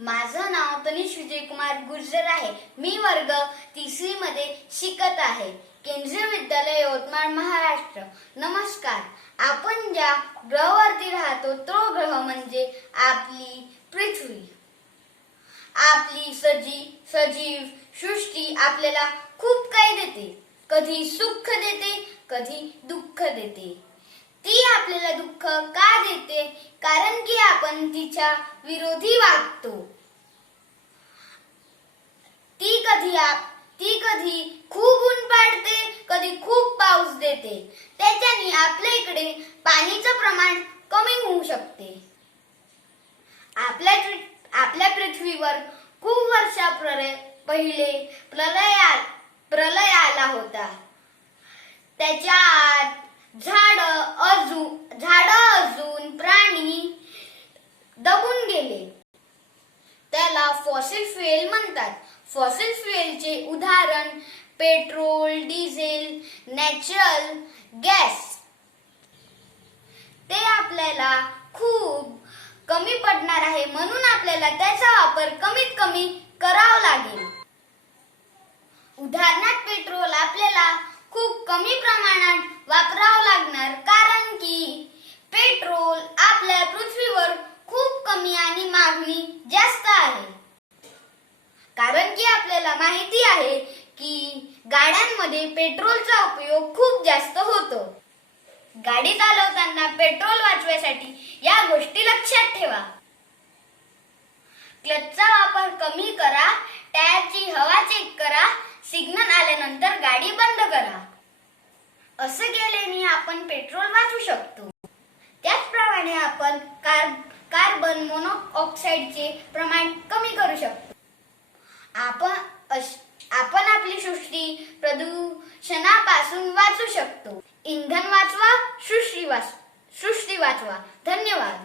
माझं नाव तनिष विजयकुमार गुर्जर आहे. मी वर्ग 3री मध्ये शिकत आहे. केंद्रीय विद्यालय यवतमाळ महाराष्ट्र. नमस्कार. आपण ज्या ग्रहावरती राहतो तो ग्रह म्हणजे आपली पृथ्वी. आपली सजीव सृष्टी आपल्याला खूप काही देते. कधी सुख देते, कधी दुःख देते. ती आपल्याला दुःख का देते? कारण की आपण तिच्या विरोधी वागतो. ती कधी खूप ऊन पाडते, कधी खूप पाऊस देते. त्याच्याने आपल्या इकडे पाणीचं प्रमाण कमी होऊ शकते. आपल्या पृथ्वीवर खूप वर्षा पहिले प्रलय आला होता. त्याच्या आत झाडं अजून प्राणी दबून गेले. त्याला फॉसिल फ्युएल म्हणतात. फॉसिल फ्युएलचे उदाहरण पेट्रोल, डिझेल, नॅचरल गॅस. ते आपल्याला खूप कमी पडणार आहे, म्हणून आपल्याला त्याचा वापर कमीत कमी करावा लागेल. उदाहरणार्थ पेट्रोल आपल्याला खूप कमी प्रमाणात वापरावं लागणार, कारण की पेट्रोल आपल्या पृथ्वीवर खूप कमी आणि मागणी जास्त आहे. कारण की आपल्याला माहिती आहे की गाड्यांमध्ये पेट्रोलचा उपयोग खूप जास्त होतो. गाडी चालवताना पेट्रोल वाचवण्यासाठी या गोष्टी लक्षात ठेवा. क्लचचा वापर कमी करा. टायरची हवा चेक करा. सिग्नल आल्यानंतर गाडी बंद करा. असं केल्याने आपण पेट्रोल वाचवू शकतो. त्याचप्रमाणे आपण कार्बन मोनोऑक्साईडचे प्रमाण कमी करू शकतो. आपण आपली सृष्टी प्रदूषणापासून वाचवू शकतो. इंधन वाचवा, सृष्टी वाचवा. धन्यवाद.